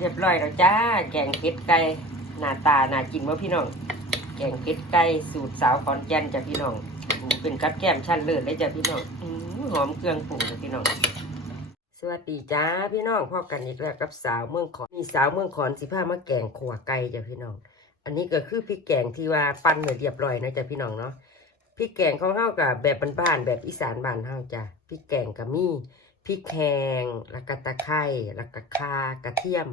เรียบร้อยแล้วจ้า แกงเผ็ดไก่หน้าตาหน่ากินว่าพี่น้อง แกงเผ็ดไก่สูตรสาวขอนแก่นจ้ะพี่น้องเป็นกับแก้มชั้นเลิศเลยจ้ะพี่น้องหอมเครื่องปรุงจ้ะพี่น้อง สวัสดีจ้าพี่น้องพ่อกันอีกแล้วกับสาวเมืองขอนมีสาวเมืองขอนสิพามาแกงขัวไก่จ้ะพี่น้อง อันนี้ก็คือพริกแกงที่ว่าปั้นไว้เรียบร้อยนะจ้ะพี่น้องเนาะพริกแกงของเฮากับแบบบ้านๆแบบอีสานบ้านเฮาจ้ะพริกแกงก็มีพริกแห้งแล้วก็ตะไคร้แล้วก็ข่ากระเทียม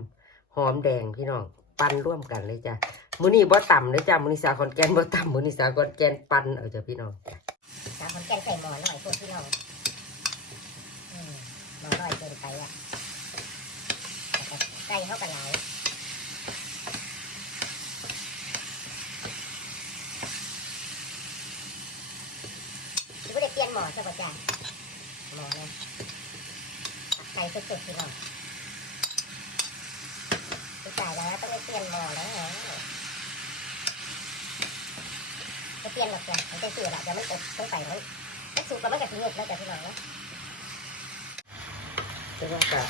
หอมแดงพี่น้อง ปั้นร่วมกันเลยจ้ะมื้อนี้บ่ต่ำเลยจ้ะมื้อนี้สาวขอนแก่นบ่ต่ำมื้อนี้สาวขอนแก่นปั้นเอาจ้ะพี่น้องจ้ะสามคนแกงใส่หม้อหน่อยพวกพี่น้องอืมหม้อน้อยเกินไปอะแล้วก็ไก่เขากันหลายดูว่าได้เปลี่ยนหม้อซะก่อนจ้ะหม้อเนี่ยไก่สดๆพี่น้องไปจ่ายแล้วต้องไปเปลี่ยนหม้อแล้วเหรอจะเปลี่ยนหรอกจ้ะมันจะเสียแบบจะไม่ตกต้องใส่ไว้มันสุกกับมันกับเงือกแล้วจะพี่น้องนะแต่ว่าก็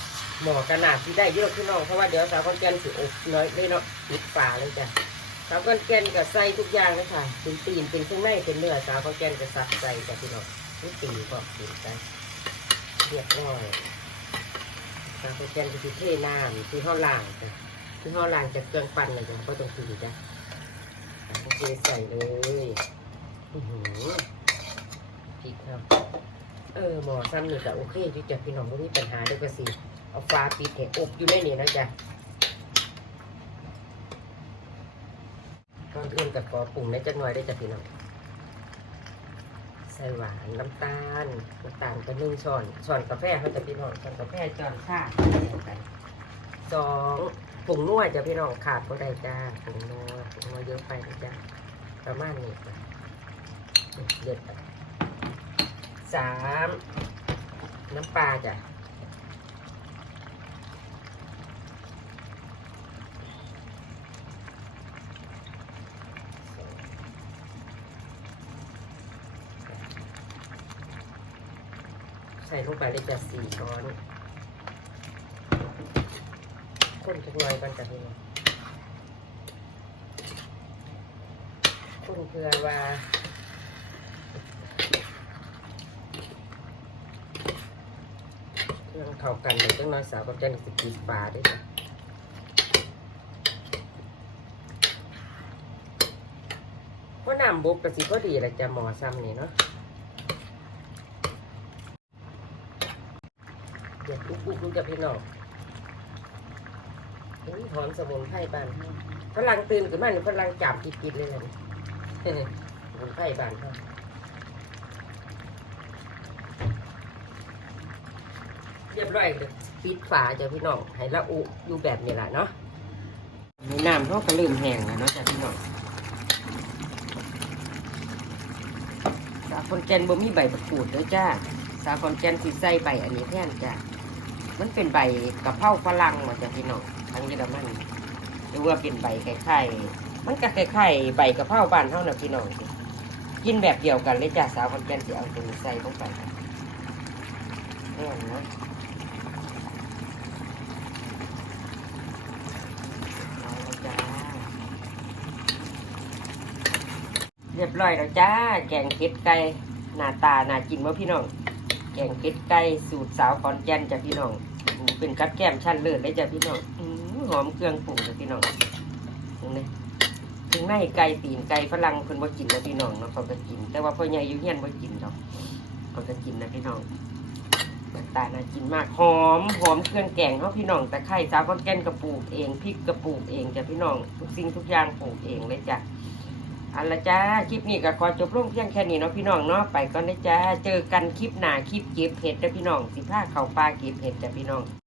หมอกระนาดที่ได้เยอะพี่น้องเพราะว่าเดี๋ยวสาวขอนแก่นสิอบน้อยเลยเนาะปิดฝาเลยจ้ะสาวขอนแก่นก็ใส่ทุกอย่างเลยค่ะเป็นตีนเป็นเครื่องในเป็นเนื้อสาวขอนแก่นก็สับใส่จ้ะพี่น้องนี่ตีนก็ตีนไปเรียบร้อยสาวขอนแก่นก็สิเทน้ำที่ห้อล่างจ้ะที่ห้อล่างจากเครื่องปั่นเลยจ้ะก็ต้องตีจ้ะ โอเคใส่เลยอือหือพริกครับ เออหมอซ้ำนี่ก็โอเคที่จะพี่น้องไม่มีปัญหาด้วยก็สิ เอาฟ้าปิดให้อบอยู่ในนี่นะจ๊ะก่อนอื่นกับขอปรุงในจักหน่อยได้จ้ะพี่น้องใส่หวานน้ำตาลน้ำตาลก็หนึ่งช้อนช้อนกาแฟเขาจะพี่น้องช้อนกาแฟช้อนชาไป สองผงนวดจ้ะพี่น้องขาดก็ได้จ้าผงนวดผงนวดเยอะไปนะจ้ะประมาณนี้จ้ะเด็ดสามน้ำปลาจ้ะใส่ลงไปเลยจ้ะสี่ช้อน คนทุกหน่อยกันจ้ะพี่น้องคนเพื่อว่าเครื่องเข้ากันเลยจังน้อยสาวกับเจ้าหนึ่งสิกีปลาด้วยจ้ะว่าน้ำบุกกระสิก็ดีแหละจะหมอซ้ำนี่เนาะเดี๋ยวอุ๊บอุ๊บอุ๊บจะพี่น้อง อุ้ยหอมสมุนไพรบ้านฝรั่งตื่นขึ้นมาหนึ่งฝรั่งจับกิดๆเลยนะสมุนไพรบ้านเขาเรียบร้อยเลยปิดฝาจ้ะพี่น้องให้ละอุอยู่แบบนี้แหละเนาะนี่น้ำเขาก็เริ่มแห้งแล้วเนาะจ้ะพี่น้องสาคอนแกนบ่มีใบประกูดเด้อจ้า สาคอนแกนสิใส่ใบอันนี้แทนจ้า มันเป็นใบกะเพราฝรั่งมาจ้ะพี่น้องทางเยอรมันหรือว่าเป็นใบไข่ๆมันก็ไข่ๆใบกะเพราบ้านเท่านะพี่น้องกินแบบเดียวกันเลยจ้าสาวคอนแกนสิเอาตัวใส่ลงไปเนี่ยนะเรียบร้อยแล้วจ้า แกงเผ็ดไก่หน้าตาหน่ากินว่าพี่น้อง แกงเผ็ดไก่สูตรสาวขอนแก่นจ้ะพี่น้อง เป็นกับแก้มชั้นเลิศเลยจ้ะพี่น้องหอมเครื่องปรุงจ้ะพี่น้องนไหมถึงในไก่ตีนไก่ฝรั่งเพิ่นบ่กินนะพี่น้องเนาะเขาก็กิน แต่ว่าพ่อใหญ่อยู่เฮียนบ่กินดอกเขาก็กินนะพี่น้องหน้าตาน่ากินมากหอมหอมเครื่องแกงเขาพี่น้องแต่ไข่สาวขอนแก่นกระปูกเองพริกกระปูกเองจ้ะพี่น้องทุกสิ่งทุกอย่างปลูกเองเลยจ้ะ เอาละจ้าคลิปนี้ก็ขอจบลงเพียงแค่นี้เนาะพี่น้องเนาะไปก่อนนะจ้าเจอกันคลิปหน้าคลิปเก็บเห็ดนะพี่น้องสิผ้าเข่าปลาเก็บเห็ดจ้ะพี่น้อง